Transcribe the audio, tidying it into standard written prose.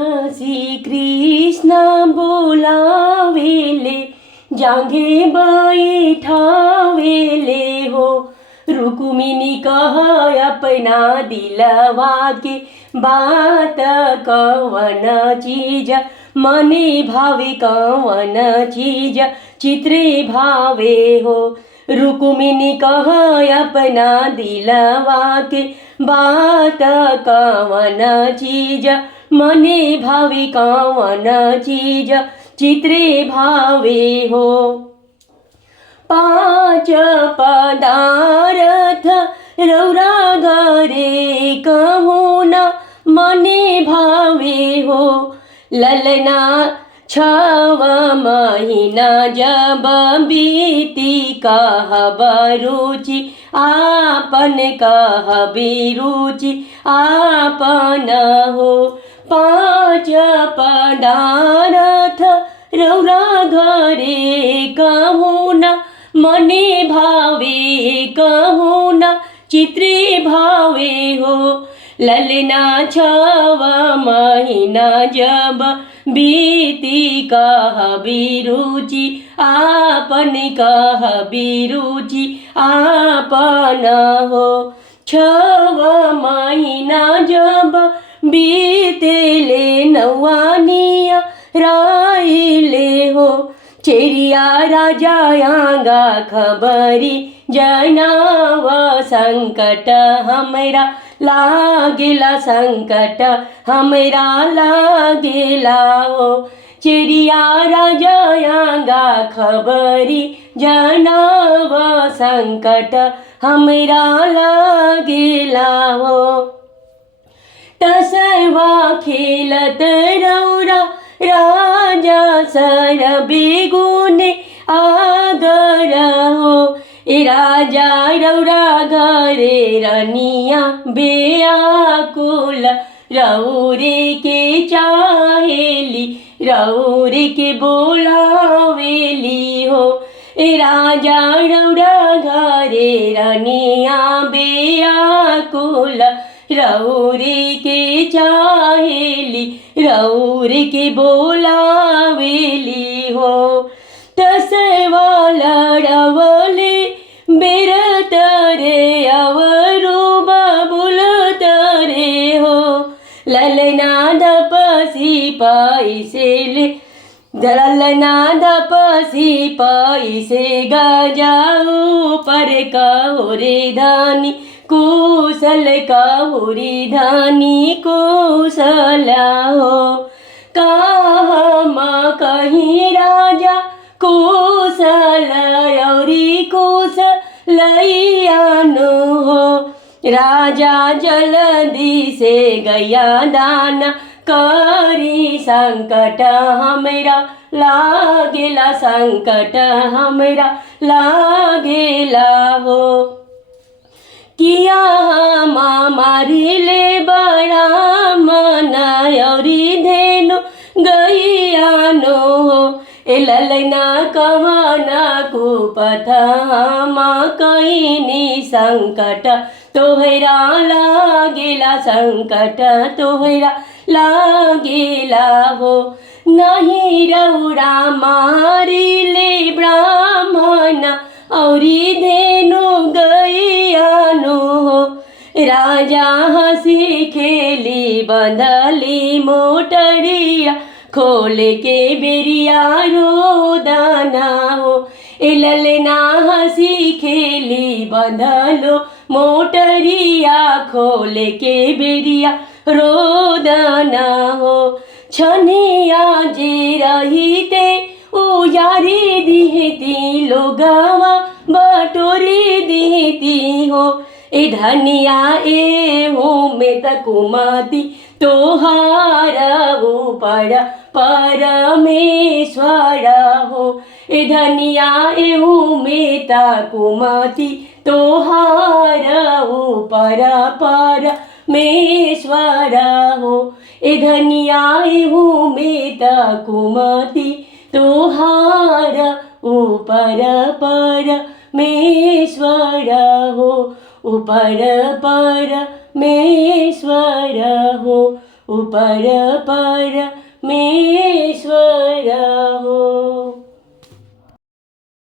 हसी कृष्ण बोलावेले, जांघे बैठावेले हो। रुक्मिणी कह अपना दिलवा के बात, कवन चीज मने भावे, कवन चीज चित्रे भावे हो। रुक्मिणी कह अपना दिलवा के बात, कवन चीज मने भावे, कवन चीज चित्रे भावे हो। पांच पदार्थ रौरा घरे कहूँ न मने भावे हो। ललना 6 महीना जब बीती, कहब रुचि आपन, कहब रुचि आपन हो। 5 पदार्थ रौरा घरे कहूँ न मने भावे, कहूँ न चित्रे भावे हो। ललना 6 महीना जब बीती, कहबी रुचि आपन, कहबी रुचि आपन हो। 6 महीना जब बीतेले, 9वानिया राइले हो। चेरिया राजा आंगा खबरी, जनाव संकट हमरा लागेला, संकट हमरा लागेला हो। चेरिया राजा आंगा खबरी, जनाव संकट हमरा लागेला हो। तसवा खेलत रौरा राजा सर बेगुने आगर हो। ए राजा रौरा घरे रनिया बेआकुल, रौरे के चाहेली, रौरे के बोलावेली हो। ए राजा रौरा घरे रनिया बेआकुल, रौरे के चाहेली, रौरे के बोलावेली हो। तसवा लड़वले बेरत रे अवरु बबुलत रे हो। ललना धपसी पैसेले, ललना धपसी पैसे गजाऊ पर कहोरे धानी, कुशल कहोरे धानी कुशल हो। कहमा कहीं राजा कुशल औरी कुशलैयानो हो। राजा जल्दी से गया दान करी, संकट हमरा लागेला, संकट हमरा लागेला हो। किया मारी ले बड़ा मन औरी धेनु गैयानो हो। ए ललना कहना कुपथ हम कईनी, संकट तोहरा लागेला, संकट तोहरा लागेला हो। नहीं रौरा मारी ले ब्राह्मण औरी धेनु गैयानो हो। राजा हंसी खेली बंधली मोटरिया, खोल के बेरिया रोदना हो। ए ललना हंसी खेली बंधलो मोटरिया, खोल के बेरिया रोदना हो। छनिया जे रहीते उजारी दिहती, लोगवा बटोरी दिहती हो। ए धनिया ए हो में तकुमती, तोहार ऊपर परमेश्वर हो। ए धनिया ए हो में तकुमती, तोहार ऊपर परमेश्वर हो। ए धनिया ए हो में तकुमती, तोहार ऊपर परमेश्वर हो, ऊपर परमेश्वर हो, ऊपर पर मेरे